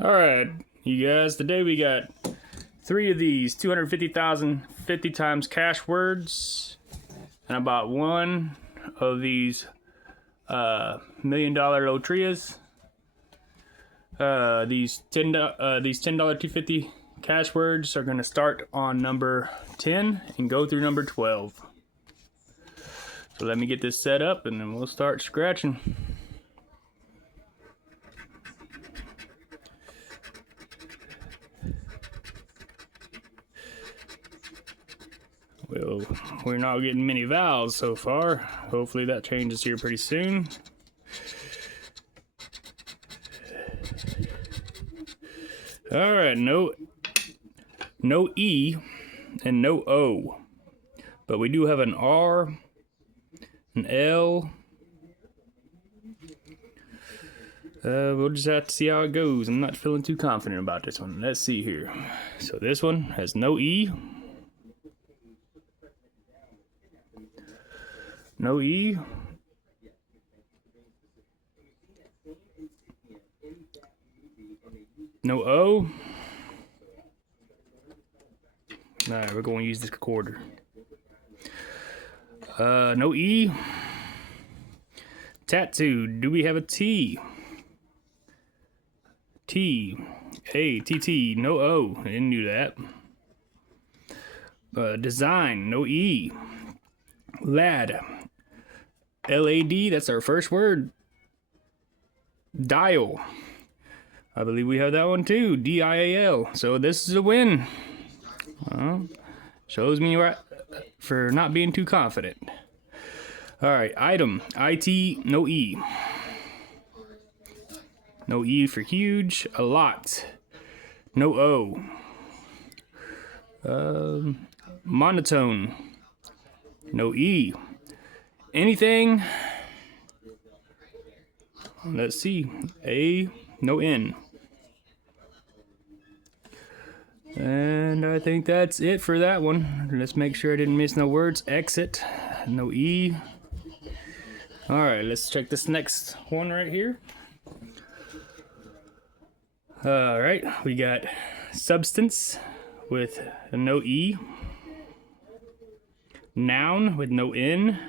All right, you guys, today we got 3 of these 250,000 50 times cash words and about 1 of these $1,000,000 lotrias. These $10 250 cash words are going to start on number 10 and go through number 12. So let me get this set up and then we'll start scratching. Well, we're not getting many vowels so far. Hopefully that changes here pretty soon. All right, no E and no O, but we do have an R, an L. We'll just have to see how it goes. I'm not feeling too confident about this one. Let's see here. So this one has no E. No E. No O. Alright, we're going to use this quarter. No E. Tattoo. Do we have a T? T. A. T. T. No O. I didn't do that. Design. No E. Lad. L-A-D. That's our first word. Dial. I believe we have that one too. D-I-A-L. So this is a win. Shows me right for not being too confident. All right, item. I-T, no E. No E for huge. A lot. No O. Monotone. No E. Anything. Let's see. A, no N. And I think that's it for that one. Let's make sure I didn't miss no words. Exit. No E. Alright, let's check this next one right here. Alright, we got substance with no E. Noun with no N.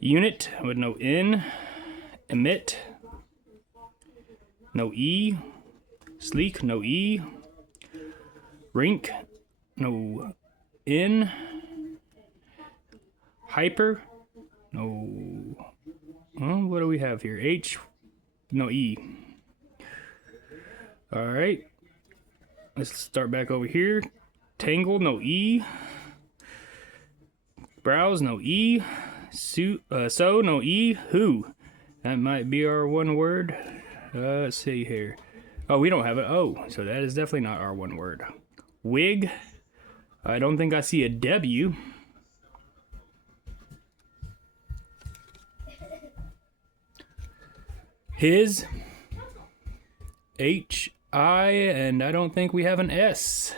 Unit with no N. Emit. No E. Sleek, no E. Rink, no N. Hyper, no. What do we have here? H, no E. All right. Let's start back over here. Tangle, no E. Browse, no E. So, no E. Who? That might be our one word. Let's see here. Oh, we don't have an O, so that is definitely not our one word. Wig. I don't think I see a W. His. H-I, and I don't think we have an S.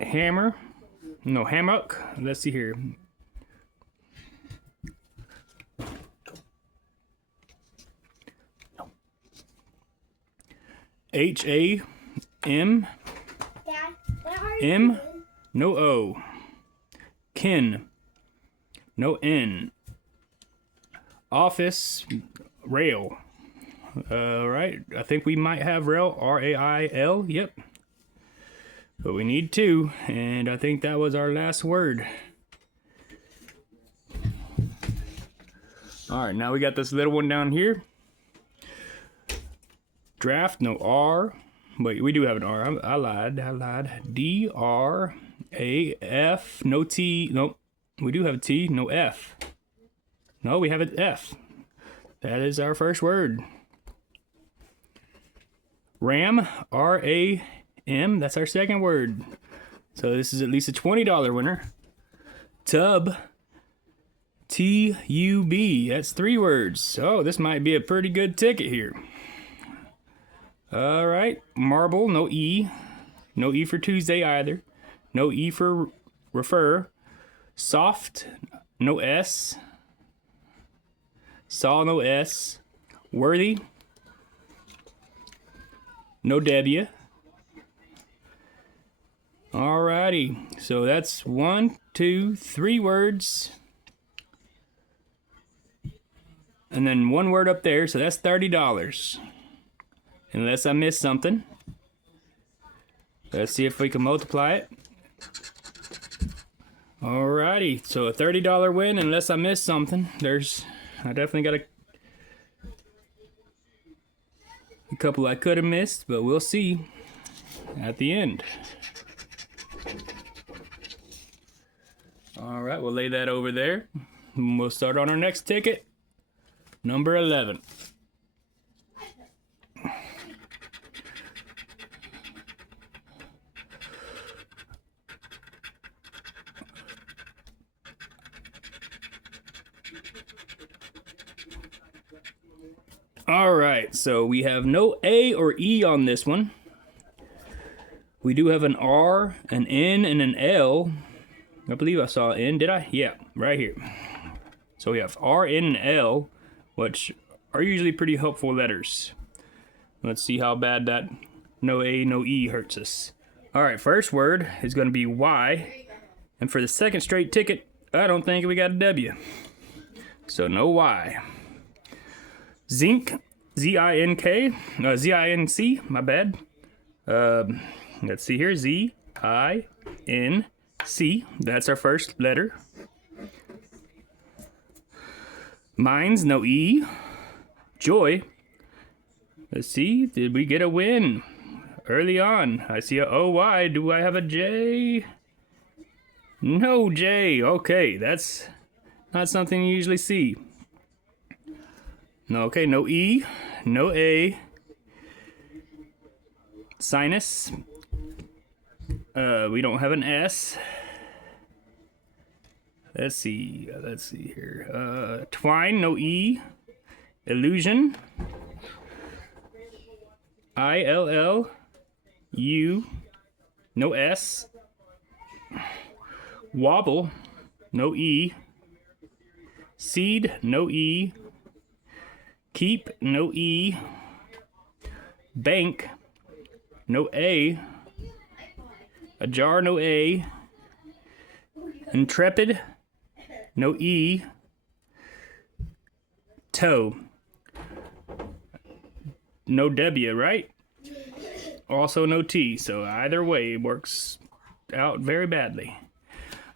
Hammer. No, hammock. Let's see here. H-A-M. M. No O. Kin. No N. Office. Rail. Right. I think we might have rail. R-A-I-L. Yep. But we need 2. And I think that was our last word. Alright, now we got this little one down here. Draft, no R. Wait, we do have an R. I lied. D-R-A-F. No T. Nope. We do have a T. No F. No, we have an F. That is our first word. RAM. R-A-M. That's our second word. So this is at least a $20 winner. Tub. T-U-B. That's 3 words. Oh, this might be a pretty good ticket here. All right, marble, no E. No E for Tuesday either. No E for refer. Soft, no S. Saw, no S. Worthy. No W. Alrighty, so that's 1, 2, 3 words. And then 1 word up there, so that's $30. Unless I missed something. Let's see if we can multiply it. Alrighty, so a $30 win unless I missed something. I definitely got a couple I could have missed, but we'll see at the end. Alright, we'll lay that over there. We'll start on our next ticket. Number 11. Alright, so we have no A or E on this one. We do have an R, an N, and an L. I believe I saw N, did I? Yeah, right here. So we have R, N, and L, which are usually pretty helpful letters. Let's see how bad that no A, no E hurts us. Alright, first word is going to be Y. And for the second straight ticket, I don't think we got a W. So no Y. Zinc, Z-I-N-K, Z-I-N-C, my bad. Let's see here, Z-I-N-C, that's our first letter. Mines, no E. Joy, let's see, did we get a win? Early on, I see a O-Y, do I have a J? No J, okay, that's not something you usually see. No, okay, no E, no A. Sinus. We don't have an S. Let's see here. Twine, no E. Illusion. I-L-L-U, no S. Wobble, no E. Seed, no E. Keep, no E. Bank, no A. Ajar, no A. Intrepid, no E. Toe, no W, right? Also no T, so either way works out very badly.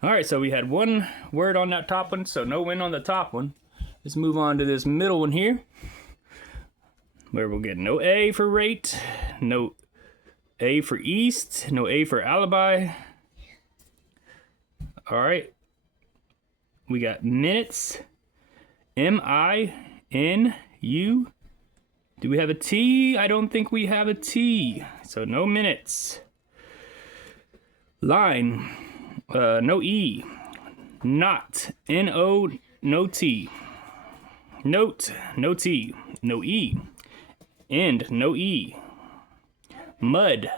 Alright, so we had 1 word on that top one, so no win on the top one. Let's move on to this middle one here, where we'll get no A for rate, no A for east, no A for alibi. Alright, we got minutes, M-I-N-U. Do we have a T? I don't think we have a T, so no minutes. Line, no E. Not, N-O, no T. Note, no T, no E. End, no E. Mud,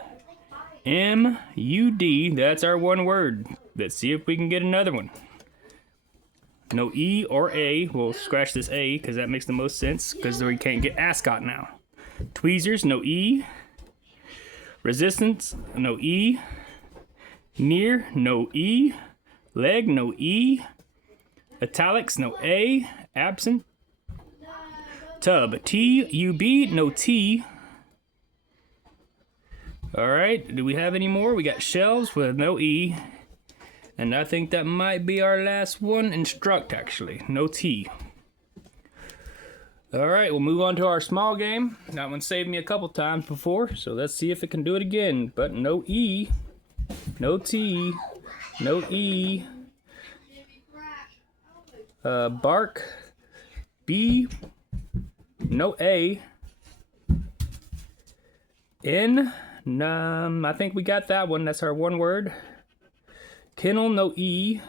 M-U-D, that's our 1 word. Let's see if we can get another one. No E or A, we'll scratch this A because that makes the most sense because we can't get ascot now. Tweezers, no E. Resistance, no E. Near, no E. Leg, no E. Italics, no A. Absent. Tub, T-U-B, no T. Alright, do we have any more? We got shelves with no E. And I think that might be our last one. Instruct, actually. No T. Alright, we'll move on to our small game. That one saved me a couple times before, so let's see if it can do it again. But no E. No T. No E. Bark. B. No A. N. I think we got that one. That's our 1 word. Kennel, no E.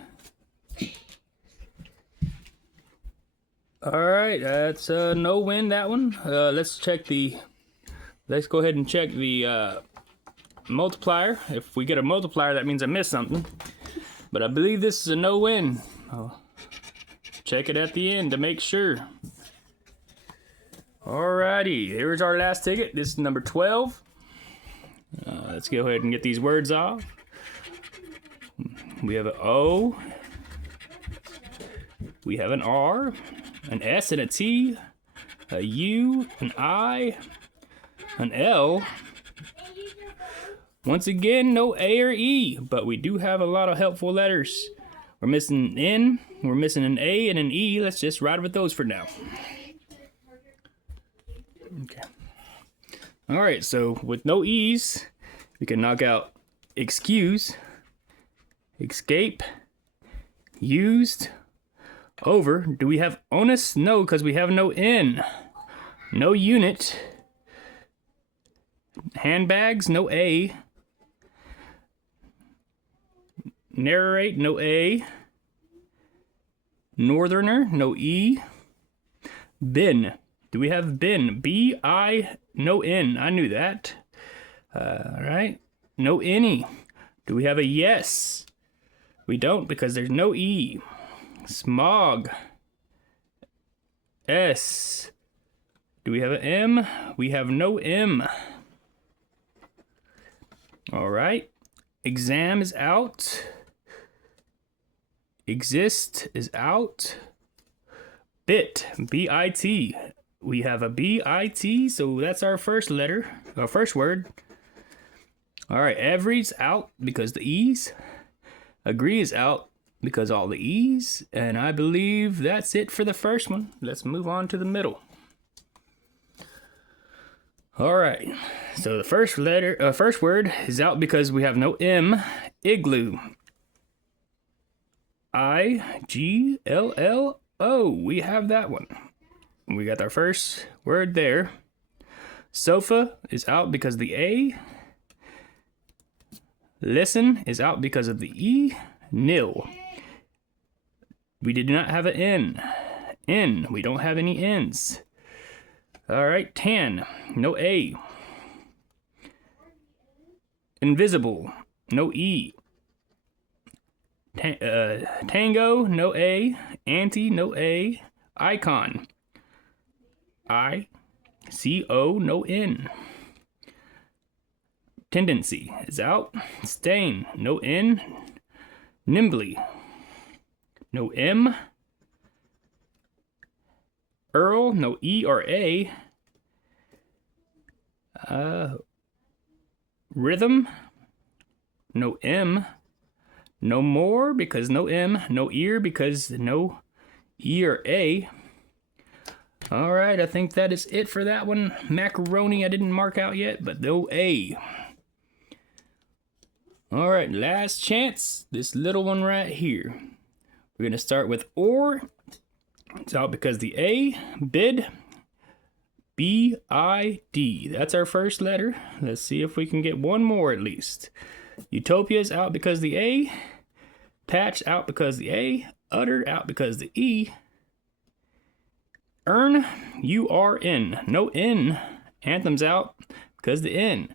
Alright, that's no win, that one. Let's go ahead and check the multiplier. If we get a multiplier, that means I missed something. But I believe this is a no win. I'll check it at the end to make sure. Alrighty, here's our last ticket. This is number 12. Let's go ahead and get these words off. We have an O. We have an R, an S and a T, a U, an I, an L. Once again, no A or E, but we do have a lot of helpful letters. We're missing an N, we're missing an A and an E. Let's just ride with those for now. Okay. All right, so with no E's, we can knock out excuse, escape, used, over. Do we have onus? No, because we have no N. No unit. Handbags, no A. Narrate, no A. Northerner, no E. Bin. Do we have bin? B-I, no N. I knew that. All right. No any. Do we have a yes? We don't because there's no E. Smog. S. Do we have an M? We have no M. All right. Exam is out. Exist is out. Bit. B-I-T. We have a B-I-T, so that's our first letter, our first word. All right. Every's out because the E's. Agree is out because all the E's. And I believe that's it for the first one. Let's move on to the middle. All right. So the first word is out because we have no M. Igloo. I-G-L-L-O. We have that one. We got our first word there. Sofa is out because of the A. Listen is out because of the E. Nil. We did not have an N. N. We don't have any N's. All right. Tan. No A. Invisible. No E. Tango. No A. Anti. No A. Icon. I-C-O. No N. Tendency is out. Stain. No N. Nimbly. No M. Earl. No E or A. Rhythm. No M. No more because no M. No ear because no E or A. All right, I think that is it for that one. Macaroni I didn't mark out yet, but no A. All right, last chance. This little one right here. We're going to start with or. It's out because the A. Bid. B-I-D. That's our first letter. Let's see if we can get one more at least. Utopia's out because the A. Patch out because the A. Utter out because the E. Earn. U-R-N. No N. Anthem's out because the N.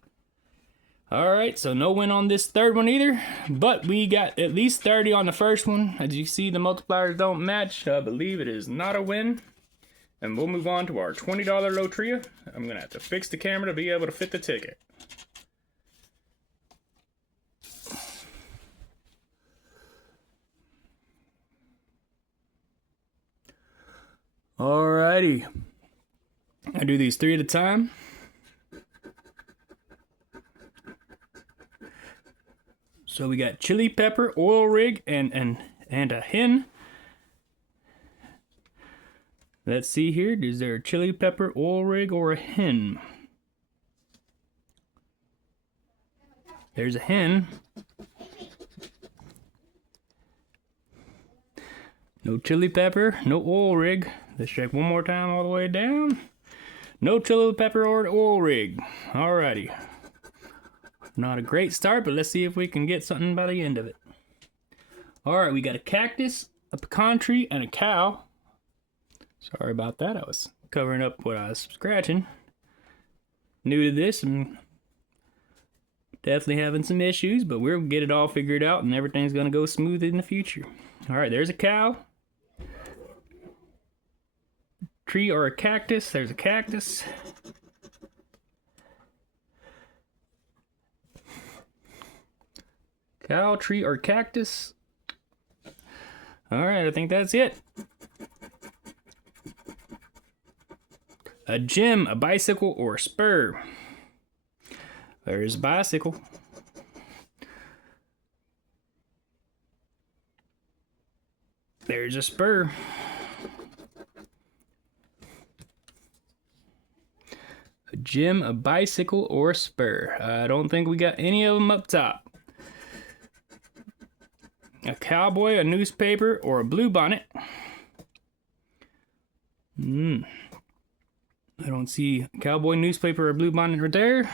All right, so no win on this third one either, but we got at least 30 on the first one. As you see, the multipliers don't match. I believe it is not a win. And we'll move on to our $20 Lotria. I'm going to have to fix the camera to be able to fit the ticket. Alrighty. I do these 3 at a time. So we got chili pepper, oil rig, and a hen. Let's see here. Is there a chili pepper, oil rig, or a hen? There's a hen. No chili pepper, no oil rig. Let's check one more time all the way down. No chili pepper or oil rig. Alrighty. Not a great start, but let's see if we can get something by the end of it. Alright, we got a cactus, a pecan tree, and a cow. Sorry about that. I was covering up what I was scratching. New to this and definitely having some issues, but we'll get it all figured out and everything's going to go smooth in the future. Alright, there's a cow. tree, or a cactus. There's a cactus. Cow, tree, or cactus. Alright, I think that's it. A gym, a bicycle, or a spur. There's a bicycle. There's a spur. A gym, a bicycle, or a spur. I don't think we got any of them up top. A cowboy, a newspaper, or a bluebonnet. I don't see a cowboy, newspaper, or bluebonnet right there.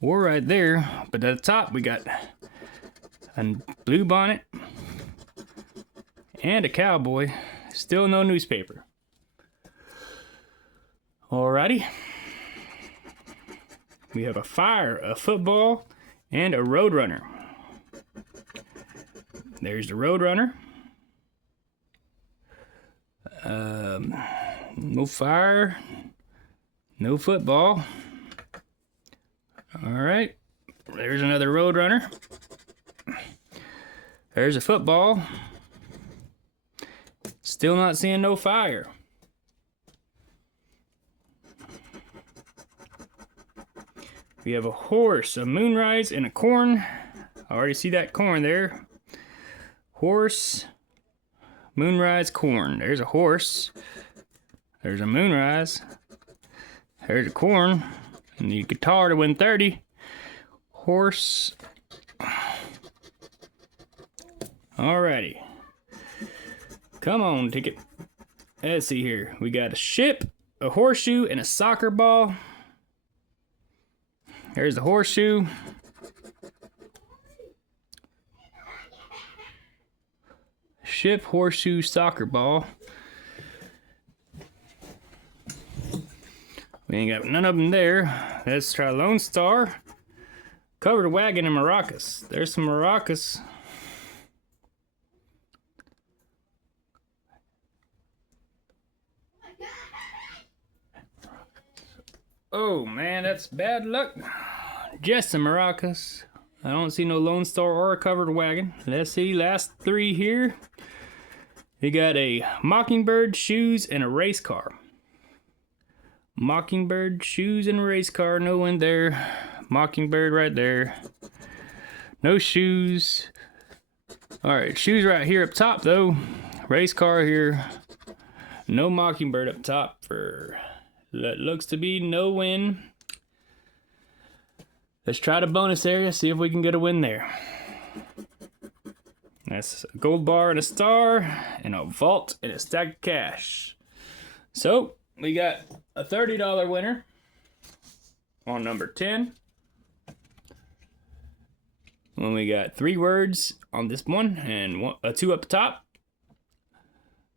Or right there. But at the top we got a bluebonnet and a cowboy. Still no newspaper. Alrighty. We have a fire, a football, and a roadrunner. There's the roadrunner. No fire, no football. Alright. There's another roadrunner. There's a football. Still not seeing no fire. We have a horse, a moonrise, and a corn. I already see that corn there. Horse, moonrise, corn. There's a horse. There's a moonrise. There's a corn. And the guitar to win 30. Horse. Alrighty. Come on, ticket. Let's see here. We got a ship, a horseshoe, and a soccer ball. There's the horseshoe. Ship, horseshoe, soccer ball. We ain't got none of them there. Let's try Lone Star. Covered wagon and maracas. There's some maracas. Oh man, that's bad luck. Just some maracas. I don't see no Lone Star or a covered wagon. Let's see, last three here. We got a mockingbird, shoes, and a race car. Mockingbird, shoes, and race car. No one there. Mockingbird right there. No shoes. Alright, shoes right here up top though. Race car here. No mockingbird up top for that looks to be no win. Let's try the bonus area, see if we can get a win there. That's a gold bar and a star, and a vault and a stack of cash. So, we got a $30 winner on number 10. When we got 3 words on this one, and 2 up the top.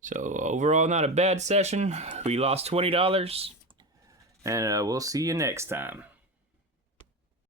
So, overall, not a bad session. We lost $20. And we'll see you next time.